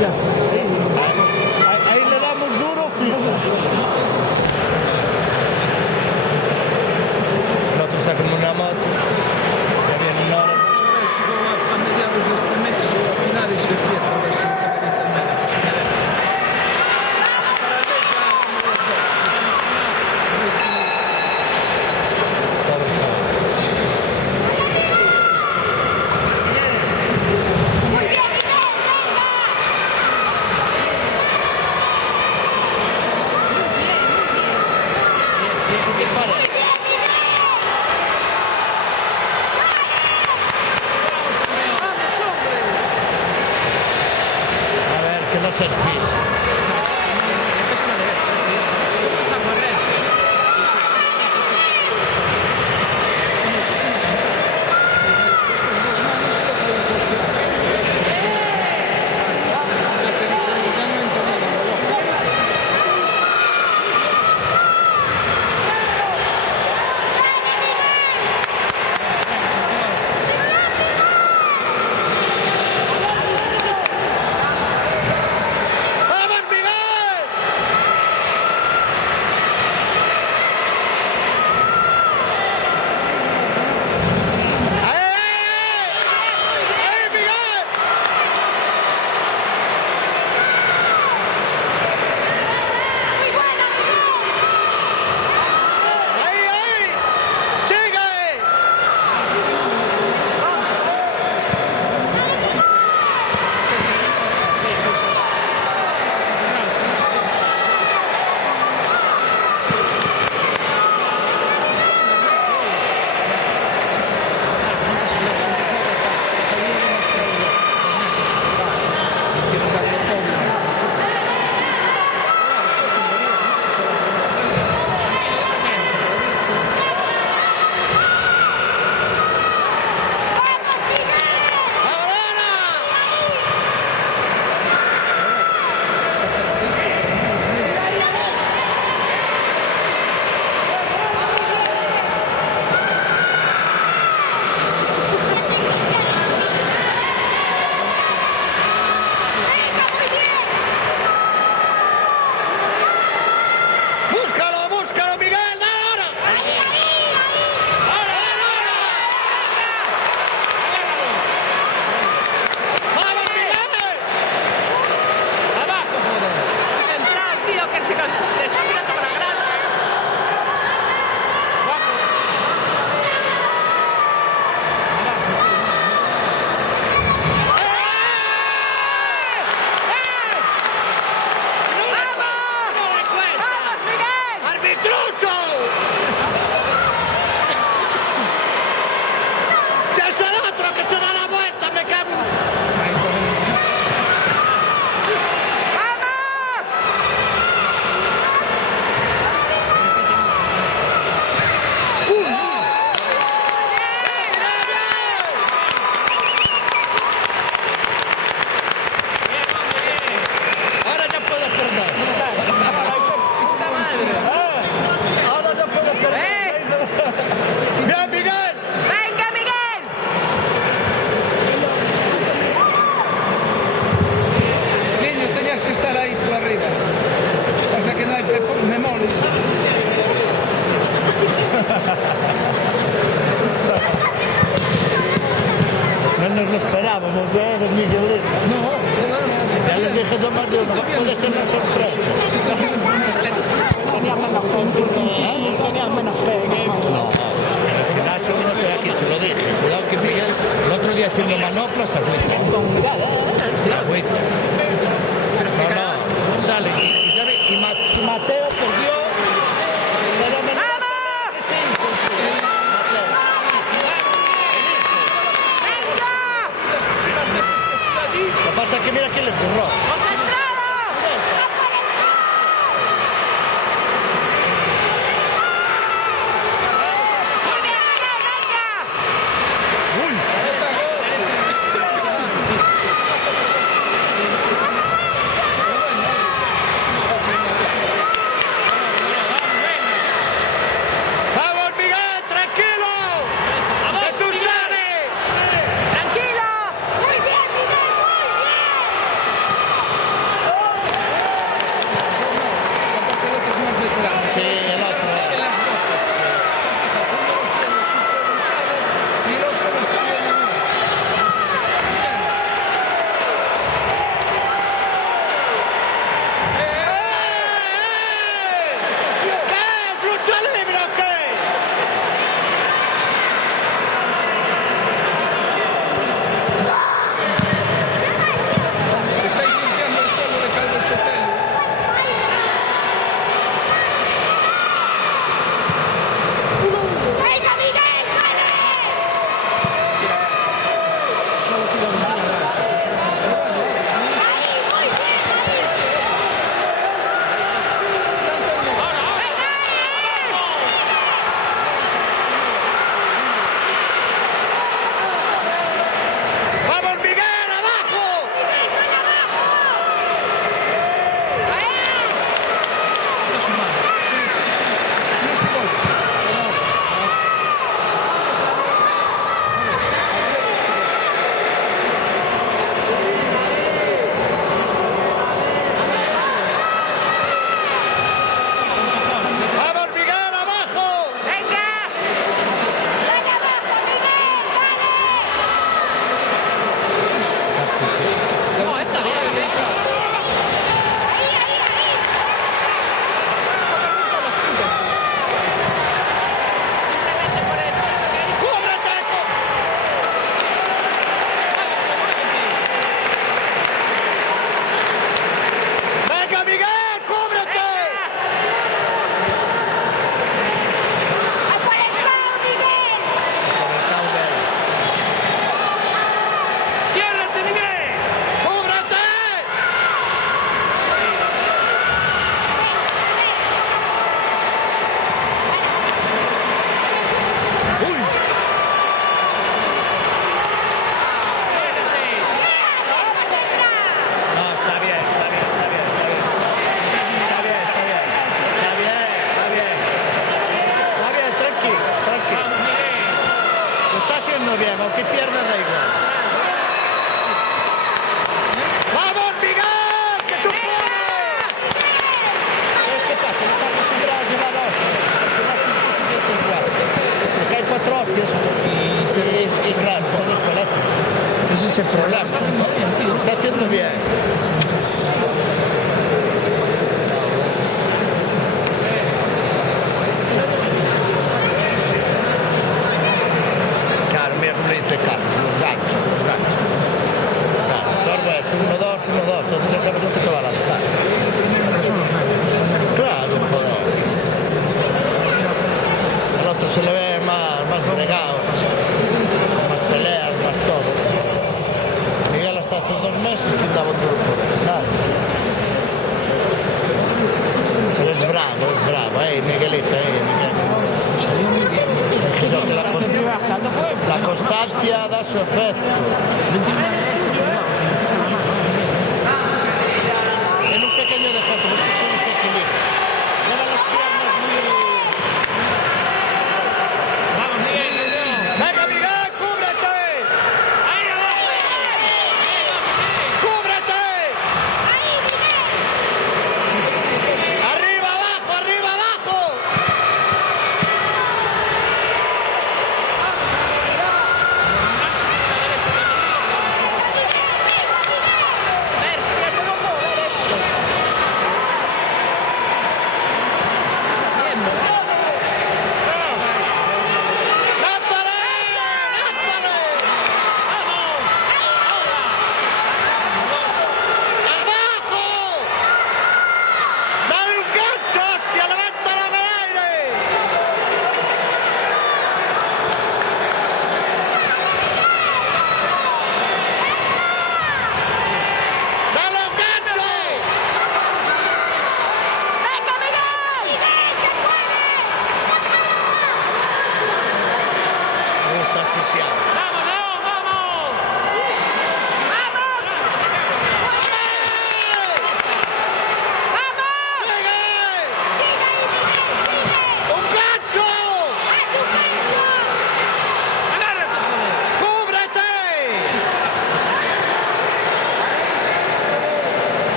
Ya está. Ahí le damos duro, fijo. El otro está como una moto. Ya viene una hora. A ver si a mediados de este mes o a finales se empieza a ver si encarece el médico. Si me deja. Para el mes ya como los dos. A ver si... Pobre chaval. A ver, que no seas fijo. Empieza a la derecha. Como echamos a recta. Eso es una no sé lo que dice hostia. Ya no entra nada, ¡Vamos, Miguel! ¡Ahí, Miguel! ¡Ahí! ¡Sigue! ¡Búscalo, Miguel! ¡Dale ahora! ¡Vamos, Miguel! Abajo, joder. Central, tío, que se le está mirando con la grada. ¡Vamos, Miguel! ¡Arbitrucho! ¡Si es el otro que se da la vuelta, me cago! ¡Vamos! Ahora ya puedes perder. ¡Puta madre! Ahora ya puedes perder. ¡Bien, Miguel! ¡Venga, Miguel! Niño, tenías que estar ahí tú arriba. Pasa que no hay memoles. No nos lo esperábamos, de Miguelito. No, Ya les dije yo más de uno, puede ser una sorpresa. Tenía menos fe, tenía menos fe. No, en el gimnasio no sé a quién se lo dije. Cuidado que Miguel, el otro día haciendo manoplas, agüita. Con cuidado, sí. Agüita. No, sale. Y, ya ve, y Mateo perdió. Pero menos ¡Vamos! que sí, Mateo. ¡Venga! Lo que pasa es que mira quién le curró. ¡Concentrado! ¡Muy bien, Miguel, venga! Uy, vamos, Miguel, tranquilo. Que tú sabes. ¡Tranquilo! ¡Muy bien, Miguel, muy bien! bien, aunque pierda da igual. ¡Vamos, Miguel! ¡Que tú puedes! ¿Sabes qué pasa? No está acostumbrado a llevar hostias. Porque hay 4 hostias y claro, son esqueletos. Ese es el problema. Lo está haciendo bien. Claro, mira como le dice Carlos, los ganchos. Claro, sorbo es 1-2, entonces ya sabes lo que te va a lanzar. Pero son los nervios. Claro, joder. El otro se le ve más bregado, con más peleas, más todo. Miguel hasta hace 2 meses que andaba duro por él, nada. Pero es bravo, Miguelito, Miguel. Salió muy bien. Creo que la constancia da su efecto. El último derecho,